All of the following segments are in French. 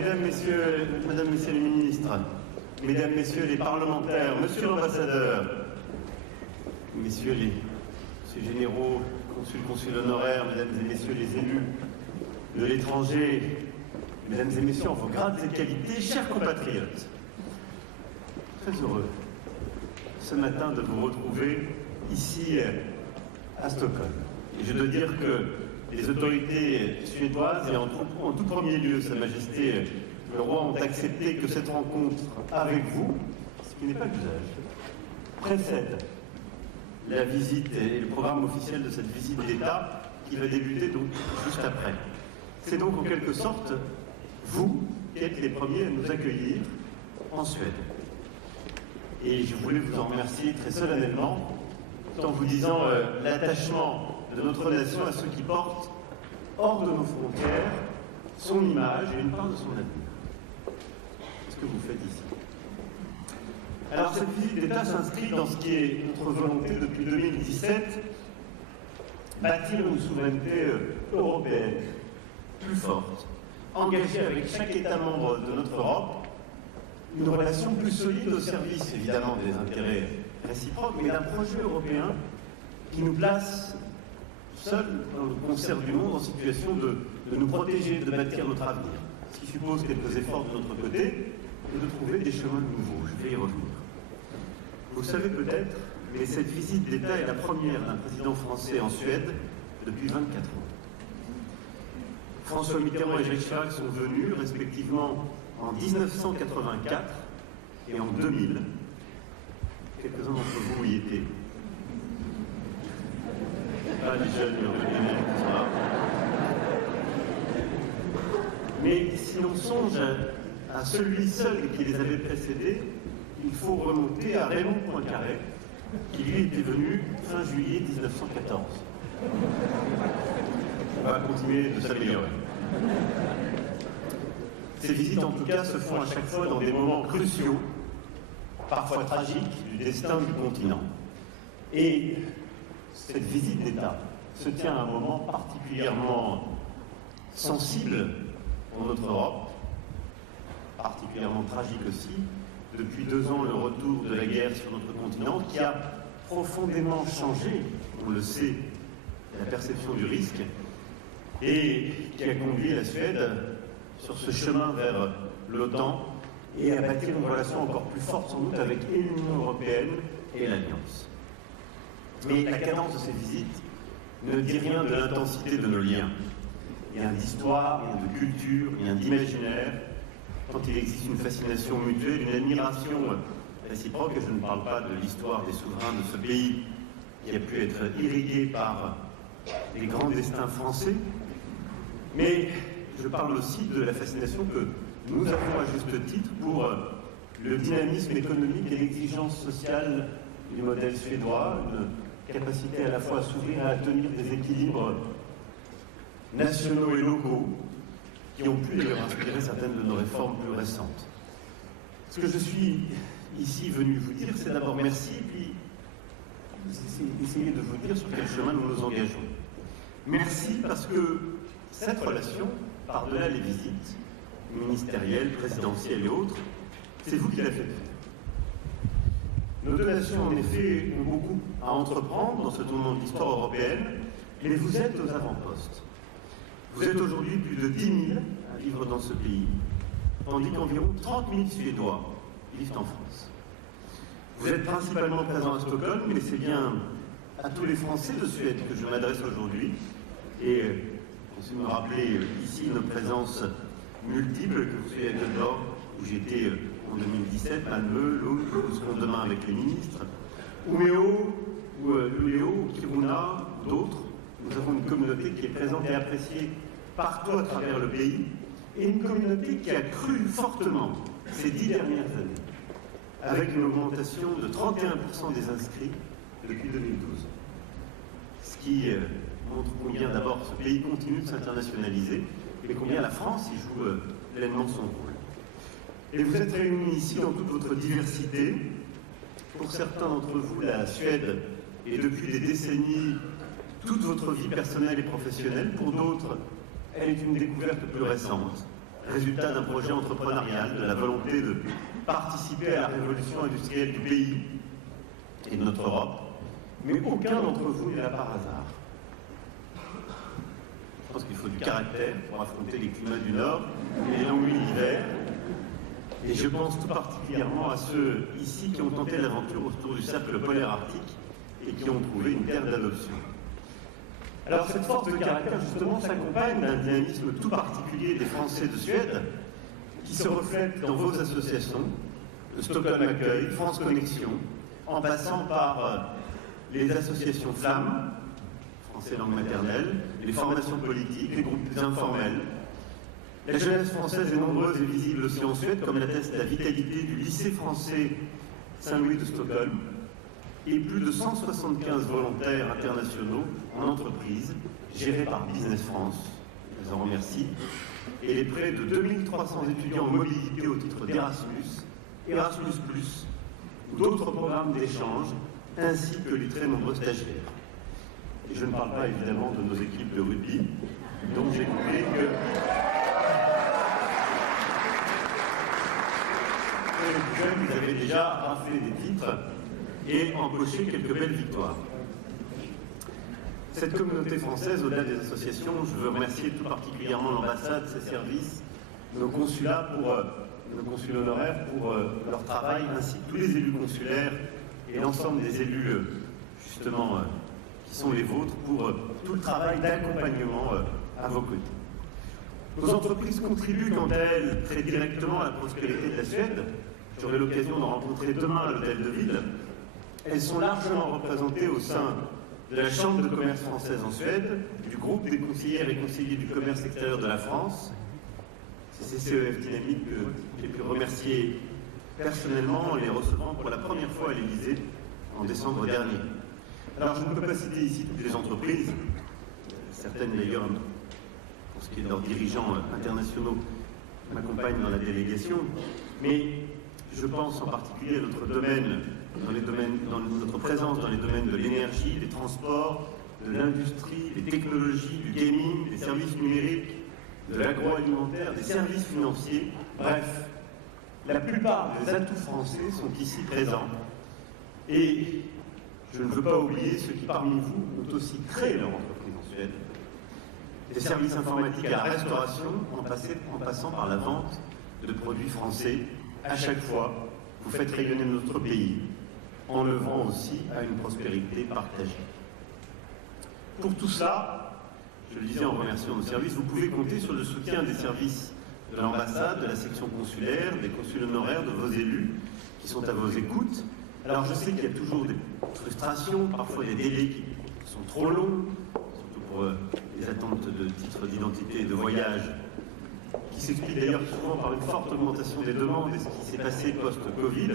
Mesdames, Messieurs, Madame, Messieurs les ministres, Mesdames, Messieurs les parlementaires, Monsieur l'ambassadeur, Messieurs les généraux, consuls honoraires, Mesdames et Messieurs les élus de l'étranger, Mesdames et Messieurs en vos grades et qualités, chers compatriotes, très heureux ce matin de vous retrouver ici à Stockholm. Et je dois dire que les autorités suédoises et en tout premier lieu Sa Majesté le Roi ont accepté que cette rencontre avec vous, ce qui n'est pas l'usage, précède la visite et le programme officiel de cette visite d'État qui va débuter donc juste après. C'est donc en quelque sorte vous qui êtes les premiers à nous accueillir en Suède. Et je voulais vous en remercier très solennellement, tout en vous disant l'attachement de notre nation à ceux qui portent hors de nos frontières son image et une part de son avenir. Qu'est-ce que vous faites ici? Alors cette visite d'État s'inscrit dans ce qui est notre volonté depuis 2017, bâtir une souveraineté européenne plus forte, engagée avec chaque État membre de notre Europe, une relation plus solide au service évidemment des intérêts réciproques, mais d'un projet européen qui nous place seuls dans le concert du monde en situation de nous protéger, de bâtir notre avenir. Ce qui suppose quelques efforts de notre côté et de trouver des chemins nouveaux. Je vais y revenir. Vous savez peut-être, mais cette visite d'État est la première d'un président français en Suède depuis 24 ans. François Mitterrand et Jacques Chirac sont venus respectivement en 1984 et en 2000. Quelques-uns d'entre vous y étaient. Pas les jeunes, mais qui sont là. Mais si l'on songe à celui seul qui les avait précédés, il faut remonter à Raymond Poincaré, qui lui était venu fin juillet 1914. On va continuer de s'améliorer. Ces visites, en tout cas, se font à chaque fois dans des moments cruciaux, parfois tragiques, du destin du continent. Et cette visite d'État se tient à un moment particulièrement sensible pour notre Europe, particulièrement tragique aussi. Depuis 2 ans, le retour de la guerre sur notre continent qui a profondément changé, on le sait, la perception du risque et qui a conduit la Suède sur ce chemin vers l'OTAN et à bâtir une relation encore plus forte sans doute avec l'Union européenne et l'Alliance. Mais la cadence de ces visites ne dit rien de l'intensité de nos liens. Rien d'histoire, rien de culture, rien d'imaginaire, tant il existe une fascination mutuelle, une admiration réciproque, et je ne parle pas de l'histoire des souverains de ce pays qui a pu être irrigué par les grands destins français, mais je parle aussi de la fascination que nous avons à juste titre pour le dynamisme économique et l'exigence sociale du modèle suédois, une capacité à la fois à s'ouvrir et à tenir des équilibres nationaux et locaux qui ont pu d'ailleurs inspirer certaines de nos réformes plus récentes. Ce que je suis ici venu vous dire, c'est d'abord merci, et puis essayer de vous dire sur quel chemin nous nous engageons. Merci parce que cette relation, par-delà les visites ministérielles, présidentielles et autres, c'est vous qui l'avez fait. Nos deux nations, en effet, ont beaucoup à entreprendre dans ce tournant de l'histoire européenne, mais vous êtes aux avant-postes. Vous êtes aujourd'hui plus de 10 000 à vivre dans ce pays, tandis qu'environ 30 000 Suédois vivent en France. Vous êtes principalement présents à Stockholm, mais c'est bien à tous les Français de Suède que je m'adresse aujourd'hui. Et on me rappeler ici nos présences multiples, que vous soyez à Göteborg, où j'étais en 2017, Malmö, Lund, nous serons demain avec les ministres, Umeå, ou Luleå, Kiruna, d'autres. Nous avons une communauté qui est présente et appréciée partout à travers le pays, et une communauté qui a cru fortement ces 10 dernières années, avec une augmentation de 31% des inscrits depuis 2012. Ce qui montre combien d'abord ce pays continue de s'internationaliser, et combien la France y joue pleinement son rôle. Et vous êtes réunis ici dans toute votre diversité. Pour certains d'entre vous, la Suède est depuis des décennies toute votre vie personnelle et professionnelle. Pour d'autres, elle est une découverte plus récente, résultat d'un projet entrepreneurial, de la volonté de participer à la révolution industrielle du pays et de notre Europe. Mais aucun d'entre vous n'est là par hasard. Je pense qu'il faut du caractère pour affronter les climats du Nord et les longues nuits d'hiver. Et je pense tout particulièrement à ceux ici qui ont tenté l'aventure autour du cercle polaire arctique et qui ont trouvé une terre d'adoption. Alors cette force de caractère, justement, s'accompagne d'un dynamisme tout particulier des Français de Suède, qui se reflète dans vos associations, de Stockholm Accueil, France Connexion, en passant par les associations Flammes, français langue maternelle, les formations politiques, les groupes informels. La jeunesse française est nombreuse et visible aussi en Suède, comme l'atteste la vitalité du lycée français Saint-Louis de Stockholm, et plus de 175 volontaires internationaux en entreprise, gérés par Business France, je les en remercie, et les près de 2300 étudiants en mobilité au titre d'Erasmus, Erasmus+, ou d'autres programmes d'échange, ainsi que les très nombreux stagiaires. Et je ne parle pas évidemment de nos équipes de rugby, dont j'ai compris que les jeunes, vous avez déjà raflé des titres et empoché quelques belles victoires. Cette communauté française, au-delà des associations, je veux remercier tout particulièrement l'ambassade, ses services, nos consulats honoraires pour leur travail, ainsi que tous les élus consulaires et l'ensemble des élus, justement, qui sont les vôtres, pour tout le travail d'accompagnement à vos côtés. Nos entreprises contribuent, quant à elles, très directement à la prospérité de la Suède. J'aurai l'occasion d'en rencontrer demain à l'Hôtel de Ville. Elles sont largement représentées au sein de la Chambre de commerce française en Suède, du groupe des conseillères et conseillers du commerce extérieur de la France. C'est CCEF Dynamique que j'ai pu remercier personnellement en les recevant pour la première fois à l'Élysée en décembre dernier. Alors je ne peux pas citer ici toutes les entreprises, certaines d'ailleurs, pour ce qui est de leurs dirigeants internationaux, m'accompagnent dans la délégation, mais je pense en particulier à notre domaine, dans notre présence dans les domaines de l'énergie, des transports, de l'industrie, des technologies, du gaming, des services numériques, de l'agroalimentaire, des services financiers. Bref, la plupart des atouts français sont ici présents. Et je ne veux pas oublier ceux qui parmi vous ont aussi créé leur entreprise en Suède. Des services informatiques à la restauration, en passant par la vente de produits français. À chaque fois, vous faites rayonner notre pays en œuvrant aussi à une prospérité partagée. Pour tout ça, je le disais en remerciant nos services, vous pouvez compter sur le soutien des services de l'ambassade, de la section consulaire, des consuls honoraires, de vos élus qui sont à vos écoutes. Alors je sais qu'il y a toujours des frustrations, parfois des délais qui sont trop longs, surtout pour les attentes de titres d'identité et de voyage, qui s'explique d'ailleurs souvent par une forte augmentation des demandes et ce qui s'est passé post-Covid.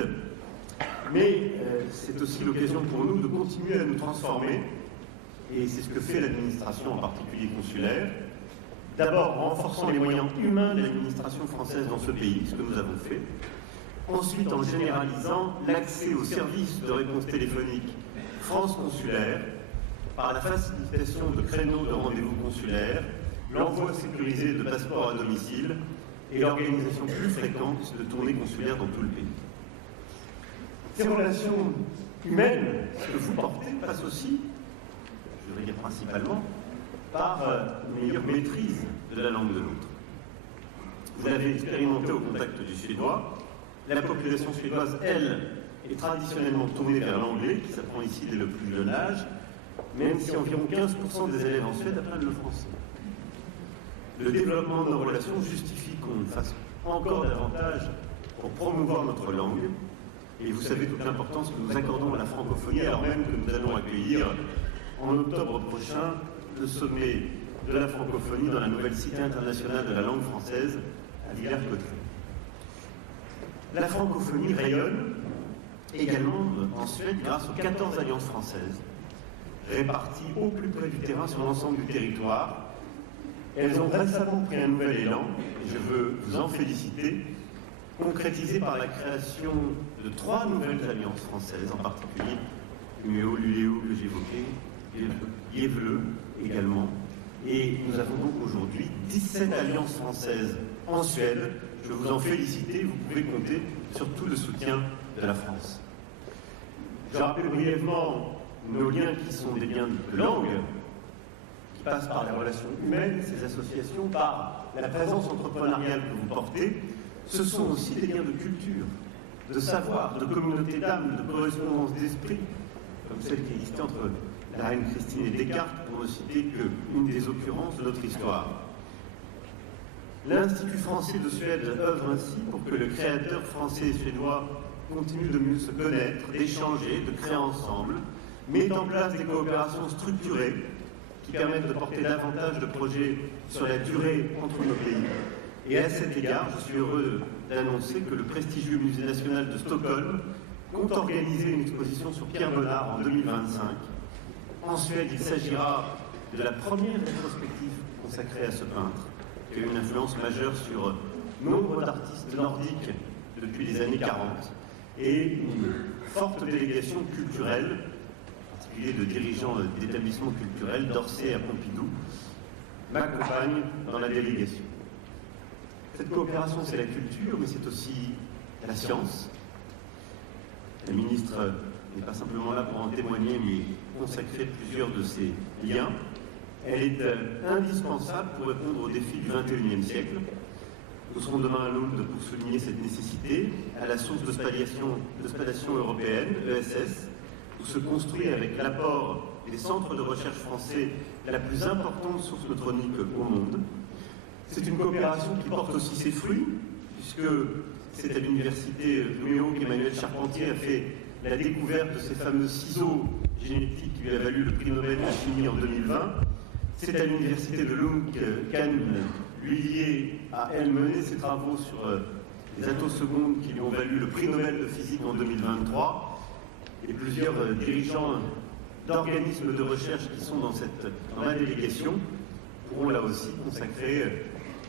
Mais c'est aussi l'occasion pour nous de continuer à nous transformer, et c'est ce que fait l'administration, en particulier consulaire. D'abord en renforçant les moyens humains de l'administration française dans ce pays, ce que nous avons fait. Ensuite en généralisant l'accès aux services de réponse téléphonique France Consulaire, par la facilitation de créneaux de rendez-vous consulaires, l'envoi sécurisé de passeports à domicile et l'organisation plus fréquente de tournées consulaires dans tout le pays. Ces relations humaines que vous portez passent aussi, je voudrais dire principalement, par une meilleure maîtrise de la langue de l'autre. Vous l'avez expérimenté au contact du suédois. La population suédoise, elle, est traditionnellement tournée vers l'anglais, qui s'apprend ici dès le plus jeune âge, même si environ 15% des élèves en Suède apprennent le français. Le développement de nos relations justifie qu'on fasse encore davantage pour promouvoir notre langue. Et vous savez toute l'importance que nous accordons à la francophonie, alors même que nous allons accueillir en octobre prochain le sommet de la francophonie dans la nouvelle Cité internationale de la langue française à Villers-Cotterêts. La francophonie rayonne également en Suède grâce aux 14 alliances françaises réparties au plus près du terrain sur l'ensemble du territoire. Elles ont récemment pris un nouvel élan, et je veux vous en féliciter, concrétisé par la création de 3 nouvelles alliances françaises, en particulier l'UMEO, l'ULEO que j'évoquais, l'IEVLE également. Et nous avons donc aujourd'hui 17 alliances françaises en Suède. Je vous en félicite, vous pouvez compter sur tout le soutien de la France. Je rappelle brièvement nos liens qui sont des liens de langue, qui passent par les relations humaines, ces associations, par la présence entrepreneuriale que vous portez. Ce sont aussi des liens de culture, de savoir, de communauté d'âme, de correspondance d'esprit, comme celle qui existait entre la reine Christine et Descartes, pour ne citer qu'une des occurrences de notre histoire. L'Institut français de Suède œuvre ainsi pour que le créateur français et suédois continue de mieux se connaître, d'échanger, de créer ensemble, met en place des coopérations structurées qui permettent de porter davantage de projets sur la durée entre nos pays. Et à cet égard, je suis heureux d'annoncer que le prestigieux Musée national de Stockholm compte organiser une exposition sur Pierre Bonnard en 2025. En Suède, il s'agira de la première rétrospective consacrée à ce peintre, qui a eu une influence majeure sur nombre d'artistes nordiques depuis les années 40, et une forte délégation culturelle, en particulier de dirigeants d'établissements culturels d'Orsay à Pompidou, m'accompagnent dans la délégation. Cette coopération, c'est la culture, mais c'est aussi la science. La ministre n'est pas simplement là pour en témoigner, mais consacrer plusieurs de ces liens. Elle est indispensable pour répondre aux défis du XXIe siècle. Nous serons demain à Lund pour souligner cette nécessité, à la source de spallation européenne, ESS, où se construit avec l'apport des centres de recherche français la plus importante source neutronique au monde. C'est une coopération qui porte aussi ses fruits, puisque c'est à l'université Luméo qu'Emmanuel Charpentier a fait la découverte de ces fameux ciseaux génétiques qui lui a valu le prix Nobel de chimie en 2020. C'est à l'université de Lund qu'Anne Lhuillier a, elle, mené ses travaux sur les attosecondes qui lui ont valu le prix Nobel de physique en 2023. Et plusieurs dirigeants d'organismes de recherche qui sont dans la délégation pourront là aussi consacrer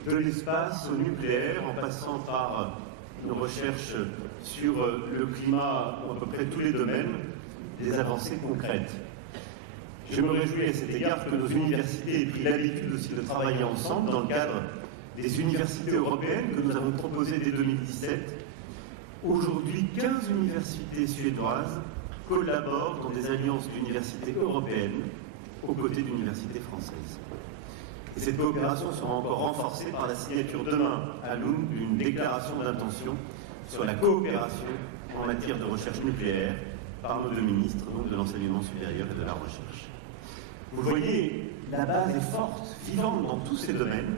de l'espace au nucléaire, en passant par nos recherches sur le climat, ou à peu près tous les domaines, des avancées concrètes. Je me réjouis à cet égard que nos universités aient pris l'habitude aussi de travailler ensemble dans le cadre des universités européennes que nous avons proposées dès 2017. Aujourd'hui, 15 universités suédoises collaborent dans des alliances d'universités européennes aux côtés d'universités françaises. Et cette coopération sera encore renforcée par la signature demain à Lund d'une déclaration d'intention sur la coopération en matière de recherche nucléaire par nos deux ministres, donc de l'enseignement supérieur et de la recherche. Vous voyez, la base est forte, vivante dans tous ces domaines,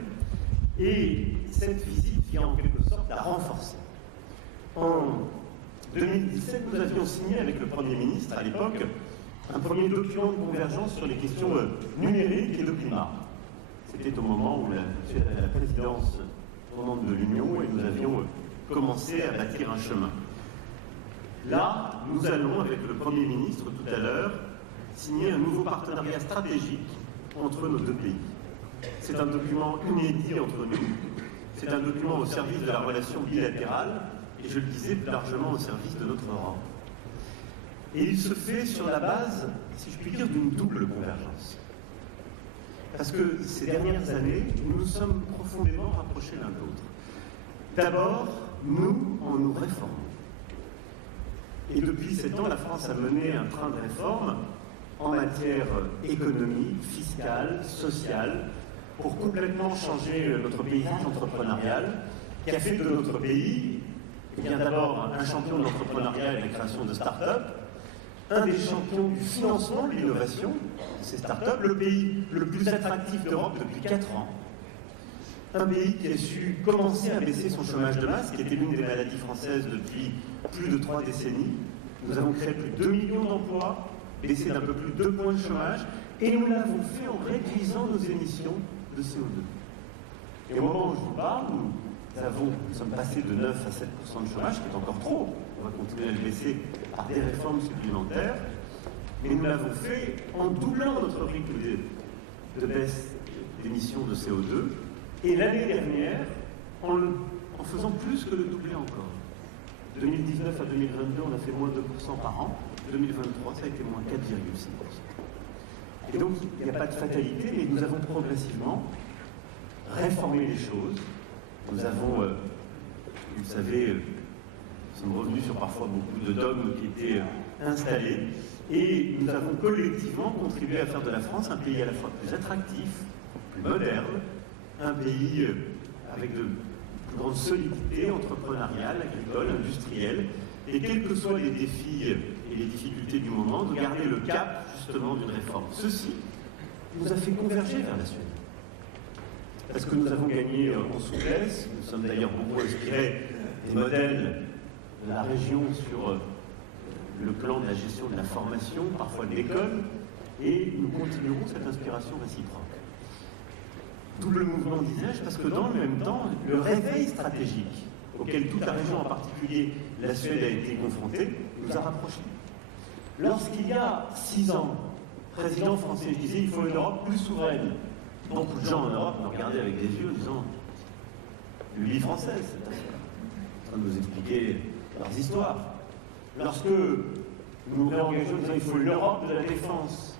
et cette visite vient en quelque sorte la renforcer. En 2017, nous avions signé avec le Premier ministre à l'époque un premier document de convergence sur les questions numériques et de climat. C'était au moment où la Suède avait la présidence tournante de l'Union et nous avions commencé à bâtir un chemin. Là, nous allons, avec le Premier ministre tout à l'heure, signer un nouveau partenariat stratégique entre nos deux pays. C'est un document inédit entre nous. C'est un document au service de la relation bilatérale et, je le disais, plus largement au service de notre Europe. Et il se fait sur la base, si je puis dire, d'une double convergence. Parce que ces dernières années, nous nous sommes profondément rapprochés l'un de l'autre. D'abord, nous, en nous réformant. Et depuis 7 ans, la France a mené un train de réforme en matière économique, fiscale, sociale, pour complètement changer notre paysage entrepreneurial, qui a fait de notre pays, eh bien d'abord un champion de l'entrepreneuriat et de la création de start-up, un des champions du financement de l'innovation de ces start-up, le pays le plus attractif d'Europe depuis 4 ans, un pays qui a su commencer à baisser son chômage de masse, qui était l'une des maladies françaises depuis plus de 3 décennies. Nous avons créé plus de 2 millions d'emplois, baissé d'un peu plus de 2 points de chômage, et nous l'avons fait en réduisant nos émissions de CO2. Et au moment où je vous parle, nous sommes passés de 9 à 7% de chômage, qui est encore trop. On va continuer à le baisser par des réformes supplémentaires, mais nous l'avons fait en doublant notre rythme de baisse d'émissions de CO2, et l'année dernière, en faisant plus que le doubler encore. De 2019 à 2022, on a fait moins 2% par an. 2023, ça a été moins 4,6%. Et donc, il n'y a pas de fatalité, mais nous avons progressivement réformé les choses, Nous avons, vous le savez, nous sommes revenus sur parfois beaucoup de dogmes qui étaient installés, et nous avons collectivement contribué à faire de la France un pays à la fois plus attractif, plus moderne, un pays avec de plus grande solidité entrepreneuriale, agricole, industrielle, et quels que soient les défis et les difficultés du moment, de garder le cap justement d'une réforme. Ceci nous a fait converger vers la Suède. Parce que nous avons gagné en souplesse, nous sommes d'ailleurs beaucoup inspirés des modèles de la région sur le plan de la gestion de la formation, parfois de l'école, et nous continuerons cette inspiration réciproque. Double mouvement, disais-je, parce que dans le même temps, le réveil stratégique auquel toute la région, en particulier la Suède, a été confrontée, nous a rapprochés. Lorsqu'il y a 6 ans, président français, je disais, il faut une Europe plus souveraine. Beaucoup de gens en Europe me regardaient avec des yeux en disant « l'Ulie française, c'est en train de nous expliquer leurs histoires ». Lorsque nous nous réengageons en disant « il faut l'Europe de la défense »,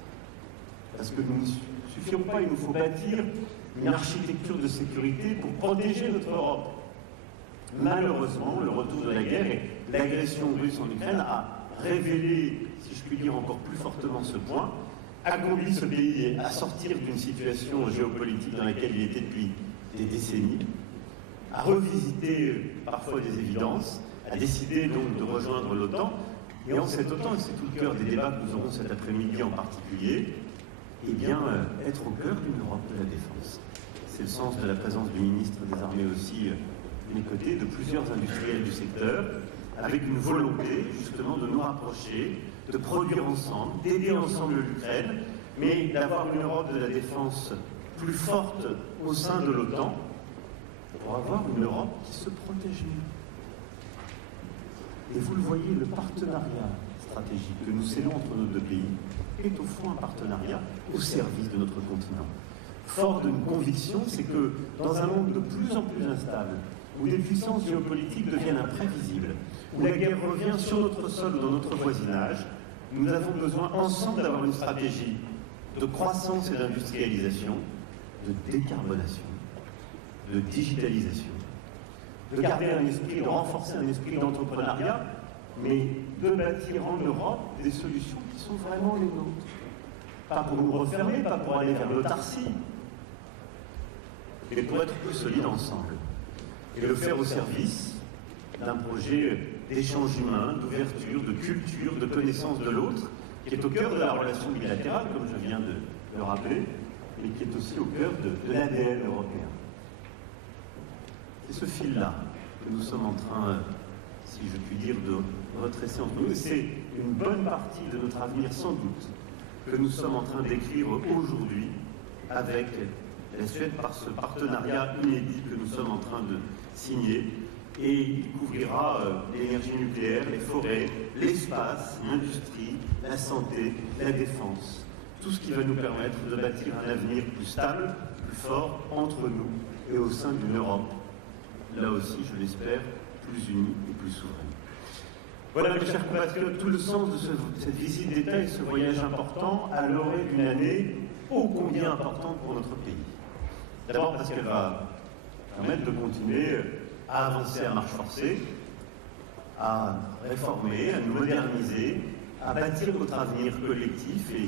parce que nous ne suffirons pas, il nous faut bâtir une architecture de sécurité pour protéger notre Europe. Malheureusement, le retour de la guerre et l'agression russe en Ukraine a révélé, si je puis dire encore plus fortement ce point, a conduit ce pays à sortir d'une situation géopolitique dans laquelle il était depuis des décennies, à revisiter parfois des évidences, à décider donc de rejoindre l'OTAN, et en cette OTAN, et c'est tout le cœur des débats que nous aurons cet après-midi en particulier, eh bien, être au cœur d'une Europe de la défense. C'est le sens de la présence du ministre des Armées aussi de mes côtés, de plusieurs industriels du secteur, avec une volonté justement de nous rapprocher, de produire ensemble, d'aider ensemble l'Ukraine, mais d'avoir une Europe de la défense plus forte au sein de l'OTAN, pour avoir une Europe qui se protège mieux. Et vous le voyez, le partenariat stratégique que nous scellons entre nos deux pays est au fond un partenariat au service de notre continent. Fort d'une conviction, c'est que dans un monde de plus en plus instable, où les puissances géopolitiques deviennent imprévisibles, où la guerre revient sur notre sol ou dans notre voisinage, nous avons besoin ensemble d'avoir une stratégie de croissance et d'industrialisation, de décarbonation, de digitalisation, de garder un esprit, de renforcer un esprit d'entrepreneuriat, mais de bâtir en Europe des solutions qui sont vraiment les nôtres. Pas pour nous refermer, pas pour aller vers l'autarcie, mais pour être plus solides ensemble. Et le faire au service d'un projet d'échange humain, d'ouverture, de culture, de connaissance de l'autre, qui est au cœur de la relation bilatérale, comme je viens de le rappeler, mais qui est aussi au cœur de l'ADN européen. C'est ce fil-là que nous sommes en train, si je puis dire, de retresser entre nous. Et c'est une bonne partie de notre avenir, sans doute, que nous sommes en train d'écrire aujourd'hui avec la Suède par ce partenariat inédit que nous sommes en train de signer. Et il couvrira l'énergie nucléaire, les forêts, l'espace, l'industrie, la santé, la défense. Tout ce qui va nous permettre de bâtir un avenir plus stable, plus fort entre nous et au sein d'une Europe, là aussi, je l'espère, plus unie et plus souveraine. Voilà, mes chers compatriotes, tout le sens de cette visite d'État et ce voyage important à l'orée d'une année ô combien importante pour notre pays. D'abord parce qu'elle va permettre de continuer à avancer à marche forcée, à réformer, à nous moderniser, à bâtir notre avenir collectif. Et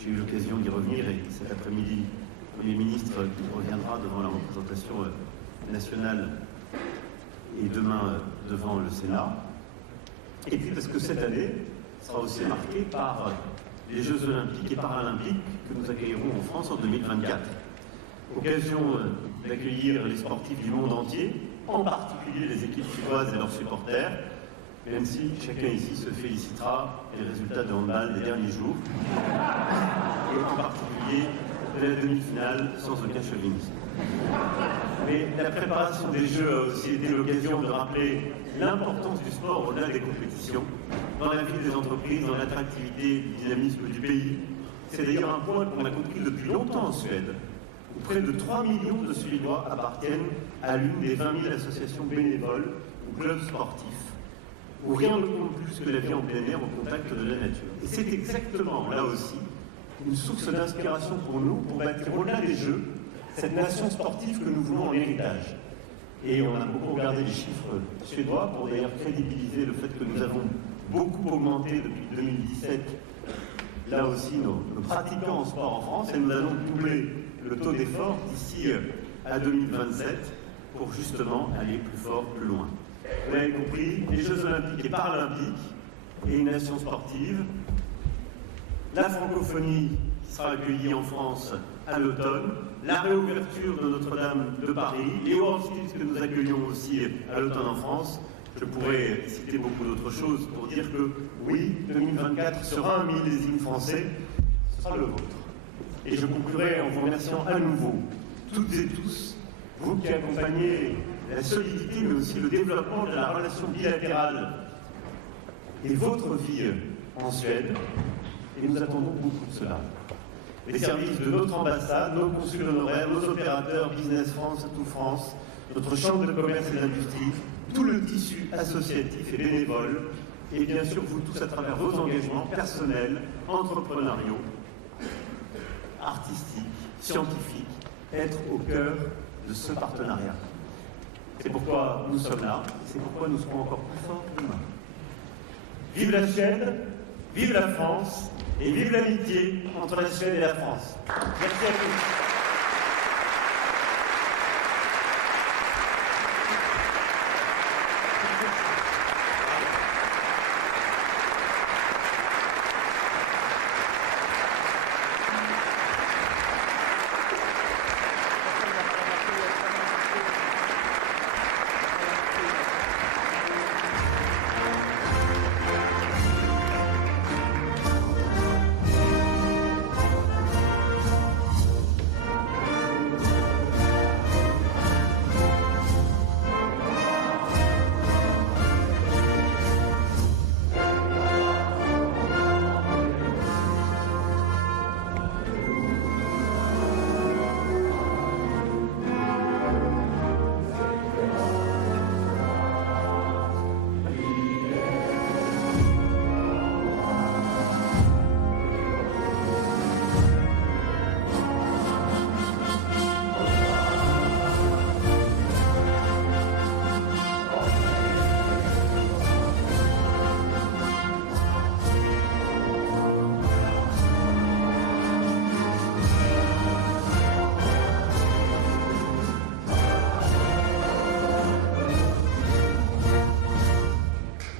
j'ai eu l'occasion d'y revenir, et cet après-midi, le Premier ministre reviendra devant la représentation nationale et demain devant le Sénat. Et puis parce que cette année sera aussi marquée par les Jeux Olympiques et Paralympiques que nous accueillerons en France en 2024. Occasion d'accueillir les sportifs du monde entier, en particulier les équipes suédoises et leurs supporters, même si chacun ici se félicitera des résultats de handball des derniers jours, et en particulier de la demi-finale sans aucun chauvinisme. Mais la préparation des Jeux a aussi été l'occasion de rappeler l'importance du sport au-delà des compétitions, dans la vie des entreprises, dans l'attractivité, le dynamisme du pays. C'est d'ailleurs un point qu'on a compris depuis longtemps en Suède, où près de 3 millions de Suédois appartiennent à l'une des 20 000 associations bénévoles ou clubs sportifs, où rien ne compte plus que la vie en plein air au contact de la nature. Et c'est exactement, là aussi, une source d'inspiration pour nous, pour bâtir au-delà des Jeux, cette nation sportive que nous voulons en héritage. Et on a beaucoup regardé les chiffres suédois pour d'ailleurs crédibiliser le fait que nous avons beaucoup augmenté depuis 2017, là aussi, nos pratiquants en sport en France, et nous allons doubler le taux d'effort d'ici à 2027 pour justement aller plus fort, plus loin. Vous l'avez compris, les Jeux Olympiques et Paralympiques et une nation sportive, la francophonie qui sera accueillie en France à l'automne, la réouverture de Notre-Dame de Paris, les World Skills que nous accueillons aussi à l'automne en France. Je pourrais citer beaucoup d'autres choses pour dire que oui, 2024 sera un millésime français, ce sera le vôtre. Et je conclurai en vous remerciant à nouveau, toutes et tous, vous qui accompagnez la solidité mais aussi le développement de la relation bilatérale et votre vie en Suède. Et nous attendons beaucoup de cela. Les services de notre ambassade, nos consuls honoraires, nos opérateurs, Business France, Tout France, notre chambre de commerce et d'industrie, tout le tissu associatif et bénévole, et bien sûr vous tous à travers vos engagements personnels, entrepreneuriaux, artistiques, scientifiques, être au cœur de ce partenariat. C'est pourquoi nous sommes là, c'est pourquoi nous serons encore plus forts demain. Vive la Suède, vive la France, et vive l'amitié entre la Suède et la France. Merci à tous.